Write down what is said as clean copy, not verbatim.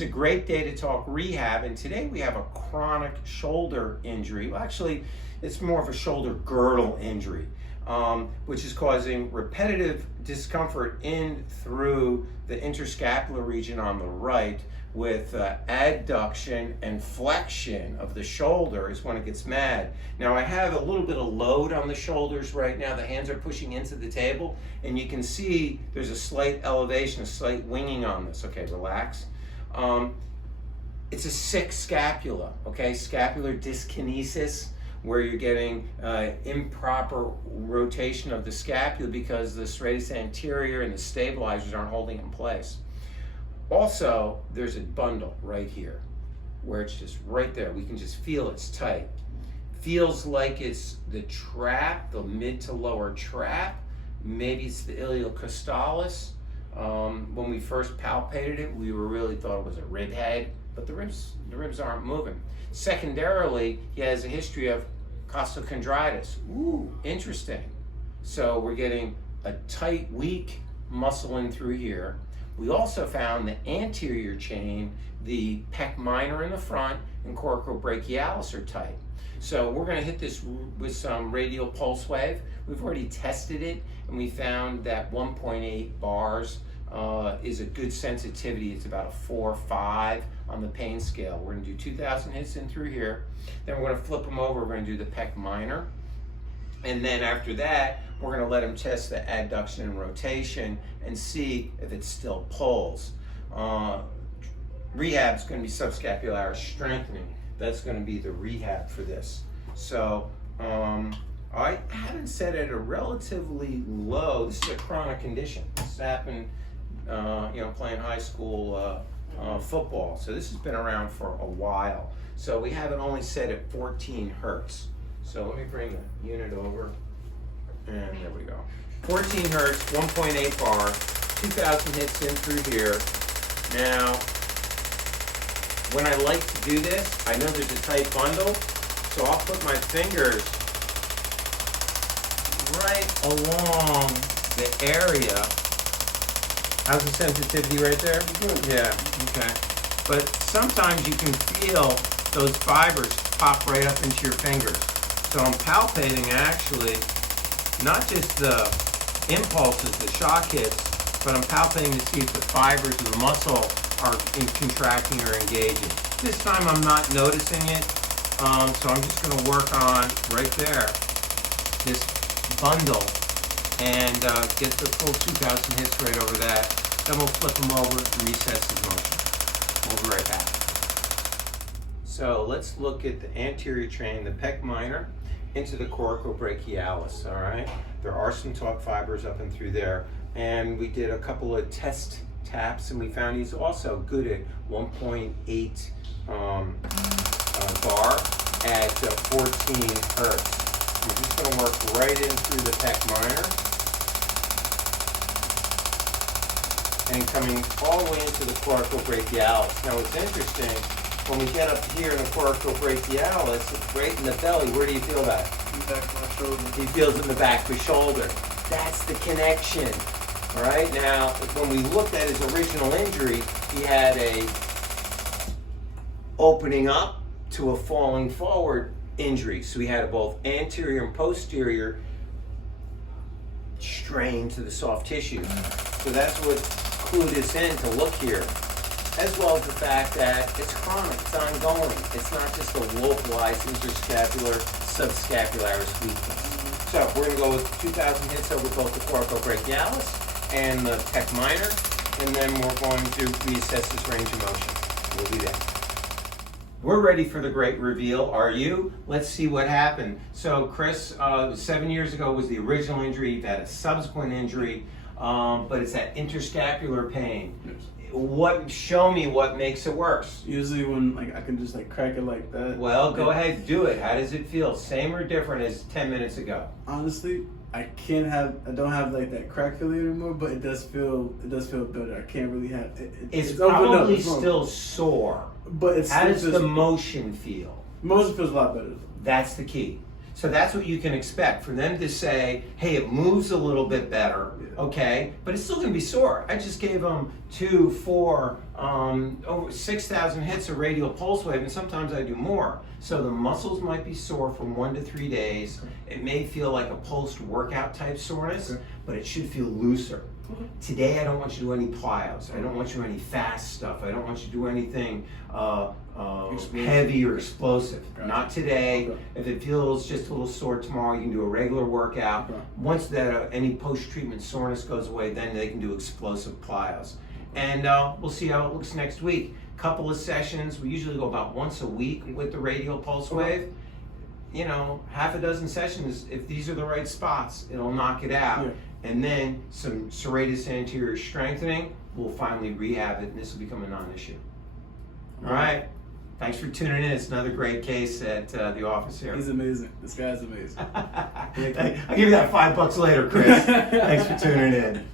is a great day to talk rehab, and today we have a chronic shoulder injury. Well, actually, it's more of a shoulder girdle injury, which is causing repetitive discomfort in through the interscapular region on the right, with adduction and flexion of the shoulder is when it gets mad. Now I have a little bit of load on the shoulders right now. The hands are pushing into the table, and you can see there's a slight elevation, a slight winging on this. Okay, relax. It's a sick scapula, okay? Scapular dyskinesis, where you're getting improper rotation of the scapula because the serratus anterior and the stabilizers aren't holding it in place. Also, there's a bundle right here where it's just right there. We can just feel it's tight. Feels like it's the trap, the mid to lower trap. Maybe it's the iliocrustalis. When we first palpated it, we really thought it was a rib head, but the ribs aren't moving. Secondarily, he has a history of costochondritis. Ooh, interesting. So we're getting a tight, weak muscle in through here. We also found the anterior chain, the pec minor in the front, and coracobrachialis are tight. So we're going to hit this with some radial pulse wave. We've already tested it, and we found that 1.8 bars is a good sensitivity. It's about a 4 or 5 on the pain scale. We're going to do 2,000 hits in through here. Then we're going to flip them over. We're going to do the pec minor. And then after that, we're going to let him test the adduction and rotation and see if it still pulls. Rehab is going to be subscapular strengthening. That's going to be the rehab for this. So I haven't set it at a relatively low. This is a chronic condition. This happened, playing high school football. So this has been around for a while. So we have it only set at 14 hertz. So let me bring the unit over, and there we go. 14 hertz, 1.8 bar, 2,000 hits in through here. Now, when I like to do this, I know there's a tight bundle, so I'll put my fingers right along the area. How's the sensitivity right there? Good. Yeah, okay. But sometimes you can feel those fibers pop right up into your fingers. So I'm palpating actually not just the impulses, the shock hits, but I'm palpating to see if the fibers of the muscle are contracting or engaging. This time I'm not noticing it, so I'm just going to work on right there, this bundle, and get the full 2,000 hits right over that. Then we'll flip them over and recess his motion. We'll be right back. So let's look at the anterior chain, the pec minor, into the coracobrachialis, all right? There are some taut fibers up and through there. And we did a couple of test taps, and we found he's also good at 1.8 bar at 14 hertz. We're just gonna work right in through the pec minor and coming all the way into the coracobrachialis. Now what's interesting, when we get up here in the coracobrachialis, it's right in the belly. Where do you feel that? In the back of my shoulder. He feels it in the back of his shoulder. That's the connection. All right, now when we looked at his original injury, he had a opening up to a falling forward injury. So he had both anterior and posterior strain to the soft tissue. So that's what clued us in to look here, as well as the fact that it's chronic, it's ongoing. It's not just a localized interscapular, subscapularis weakness. So we're going to go with 2,000 hits over both the coracobrachialis and the pec minor, and then we're going to reassess this range of motion. We'll do that. We're ready for the great reveal. Are you? Let's see what happened. So Chris, 7 years ago was the original injury. You've had a subsequent injury, but it's that interscapular pain. Yes. Show me what makes it worse. Usually when I can just crack it like that. Well, go ahead, do it. How does it feel? Same or different as 10 minutes ago? Honestly, I don't have that crack feeling anymore, but it does feel better. I can't really have it. It's probably still sore. But it's how does the motion feel? Motion feels a lot better. That's the key. So that's what you can expect, for them to say, hey, it moves a little bit better, okay, but it's still going to be sore. I just gave them 2, 4, over 6,000 hits of radial pulse wave, and sometimes I do more. So the muscles might be sore from 1 to 3 days. It may feel like a post-workout type soreness, but it should feel looser. Today, I don't want you to do any plyos. I don't want you to do any fast stuff. I don't want you to do anything heavy or explosive. Not today. If it feels just a little sore tomorrow, you can do a regular workout. Once that any post-treatment soreness goes away, then they can do explosive plyos. And we'll see how it looks next week. Couple of sessions. We usually go about once a week with the radial pulse wave. You know, half a dozen sessions. If these are the right spots, it'll knock it out. And then some serratus anterior strengthening, we'll finally rehab it, and this will become a non-issue. All right. Thanks for tuning in. It's another great case at the office here. He's amazing. This guy's amazing. I'll give you that $5 later, Chris. Thanks for tuning in.